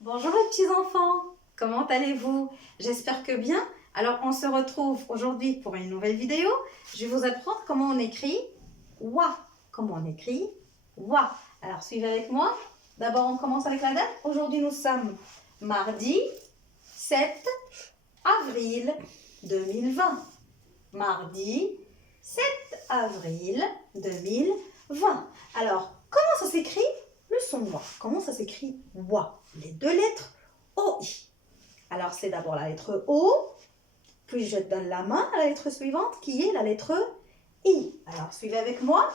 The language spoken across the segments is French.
Bonjour les petits enfants, comment allez-vous? J'espère que bien. Alors on se retrouve aujourd'hui pour une nouvelle vidéo. Je vais vous apprendre comment on écrit wa. Comment on écrit wa. Alors suivez avec moi. D'abord on commence avec la date. Aujourd'hui nous sommes mardi 7 avril 2020. Mardi 7 avril 2020. Alors comment ça s'écrit? Le son wa. Comment ça s'écrit wa? Les deux lettres OI. Alors, c'est d'abord la lettre O, puis je donne la main à la lettre suivante qui est la lettre I. Alors, suivez avec moi.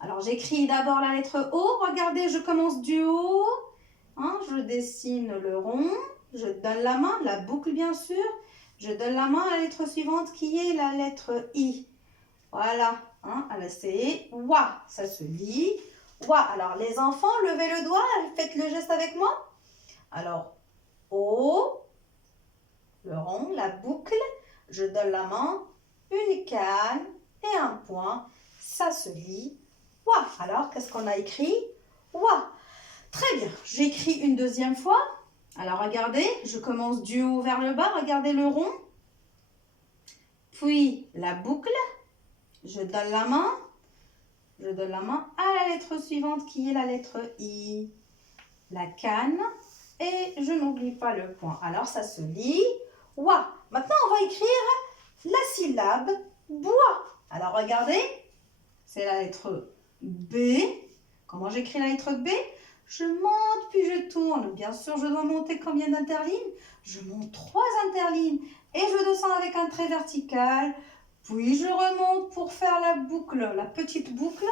Alors, j'écris d'abord la lettre O. Regardez, je commence du haut. Je dessine le rond. Je donne la main, la boucle bien sûr. Je donne la main à la lettre suivante qui est la lettre I. Voilà. C'est wa. Ça se lit. Wa. Alors, les enfants, levez le doigt, faites le geste avec moi. Alors, O, le rond, la boucle, je donne la main, une canne et un point. Ça se lit wa. Alors, qu'est-ce qu'on a écrit? Wa. Très bien. J'écris une deuxième fois. Alors, regardez, je commence du haut vers le bas. Regardez le rond. Puis, la boucle. Je donne la main. Je donne la main à la lettre suivante qui est la lettre I. La canne. Et je n'oublie pas le point. Alors, ça se lit wa. Maintenant, on va écrire la syllabe bois. Alors, regardez. C'est la lettre B. Comment j'écris la lettre B? Je monte puis je tourne. Bien sûr, je dois monter combien d'interlignes? Je monte 3 interlignes. Et je descends avec un trait vertical. Puis je remonte pour faire la boucle, la petite boucle.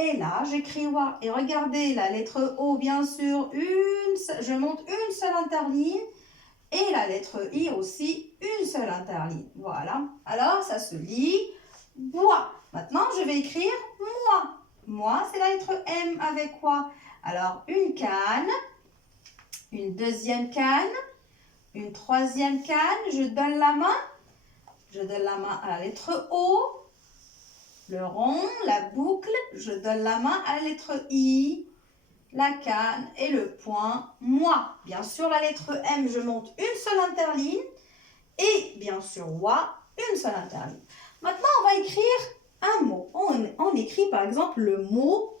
Et là, j'écris wa. Et regardez, la lettre O, bien sûr, je monte une seule interligne. Et la lettre I aussi, une seule interligne. Voilà. Alors, ça se lit bois. Maintenant, je vais écrire moi. Moi, c'est la lettre M avec quoi? Alors, une canne, une deuxième canne, une troisième canne. Je donne la main. Je donne la main à la lettre O. Le rond, la boucle, je donne la main à la lettre I, la canne et le point, moi. Bien sûr, la lettre M, je monte une seule interligne et bien sûr, wa, une seule interligne. Maintenant, on va écrire un mot. On écrit par exemple le mot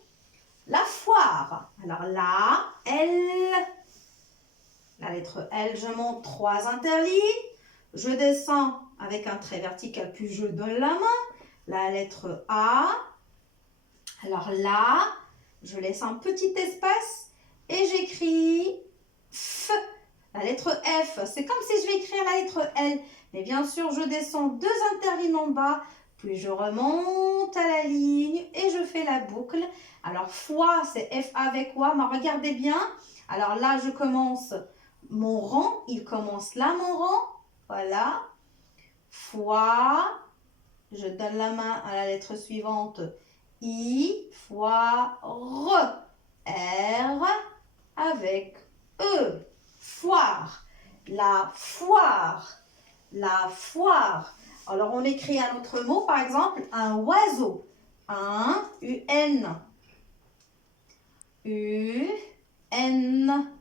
la foire. Alors là, L, la lettre L, je monte 3 interlignes. Je descends avec un trait vertical, puis je donne la main. La lettre A. Alors là, je laisse un petit espace et j'écris F. La lettre F, c'est comme si je vais écrire la lettre L. Mais bien sûr, je descends 2 interlignes en bas, puis je remonte à la ligne et je fais la boucle. Alors, foi, c'est F avec wa, mais regardez bien. Alors là, je commence mon rang. Il commence là, mon rang. Voilà. Foi. Je donne la main à la lettre suivante. I, fois, R. R avec E. Foire. La foire. La foire. Alors, on écrit un autre mot, par exemple, un oiseau. Un, U-N. U-N.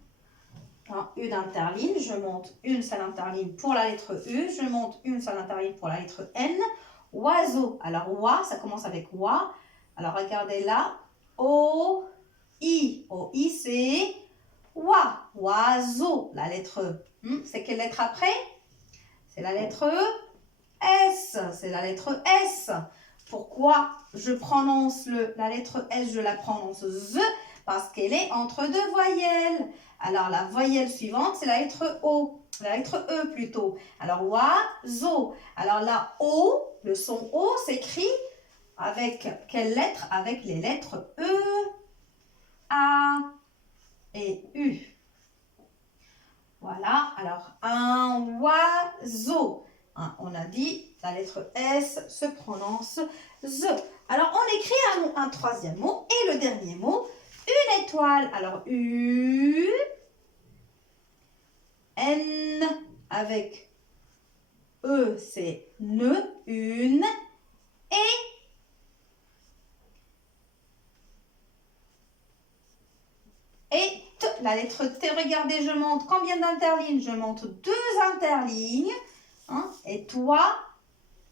Un U d'interligne. Je monte une seule interligne pour la lettre U. Je monte une seule interligne pour la lettre N. Oiseau. Alors, wa, ça commence avec wa. Alors, regardez là. O-I. O-I, c'est wa. Oiseau. La lettre. C'est quelle lettre après? C'est la lettre S. C'est la lettre S. Pourquoi je prononce la lettre S, je la prononce Z? Parce qu'elle est entre 2 voyelles. Alors, la voyelle suivante, c'est la lettre O. La lettre E plutôt. Alors, oiseau. Alors, la O, le son O s'écrit avec quelle lettre? Avec les lettres E, A et U. Voilà. Alors, un oiseau. On a dit, la lettre S se prononce Z. Alors, on écrit un troisième mot et le dernier mot, une étoile. Alors, U, N avec E, c'est ne, une, et T. La lettre T, regardez, je monte combien d'interlignes? Je monte 2 interlignes. Hein? Et toi,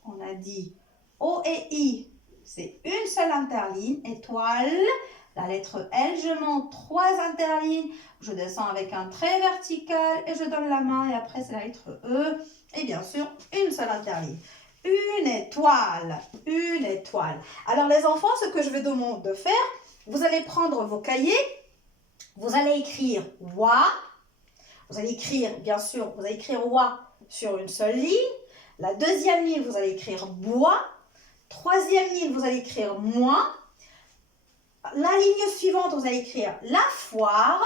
on a dit O et I, c'est une seule interligne. Étoile. La lettre L, je monte 3 interlignes. Je descends avec un trait vertical et je donne la main. Et après, c'est la lettre E. Et bien sûr, une seule interligne. Une étoile. Une étoile. Alors, les enfants, ce que je vais demander de faire, vous allez prendre vos cahiers. Vous allez écrire WA. Vous allez écrire, bien sûr, vous allez écrire WA sur une seule ligne. La deuxième ligne, vous allez écrire bois. Troisième ligne, vous allez écrire moi. La ligne suivante, vous allez écrire la foire.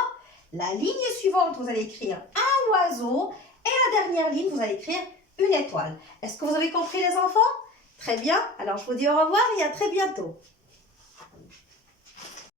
La ligne suivante, vous allez écrire un oiseau. Et la dernière ligne, vous allez écrire une étoile. Est-ce que vous avez compris les enfants? Très bien. Alors, je vous dis au revoir et à très bientôt.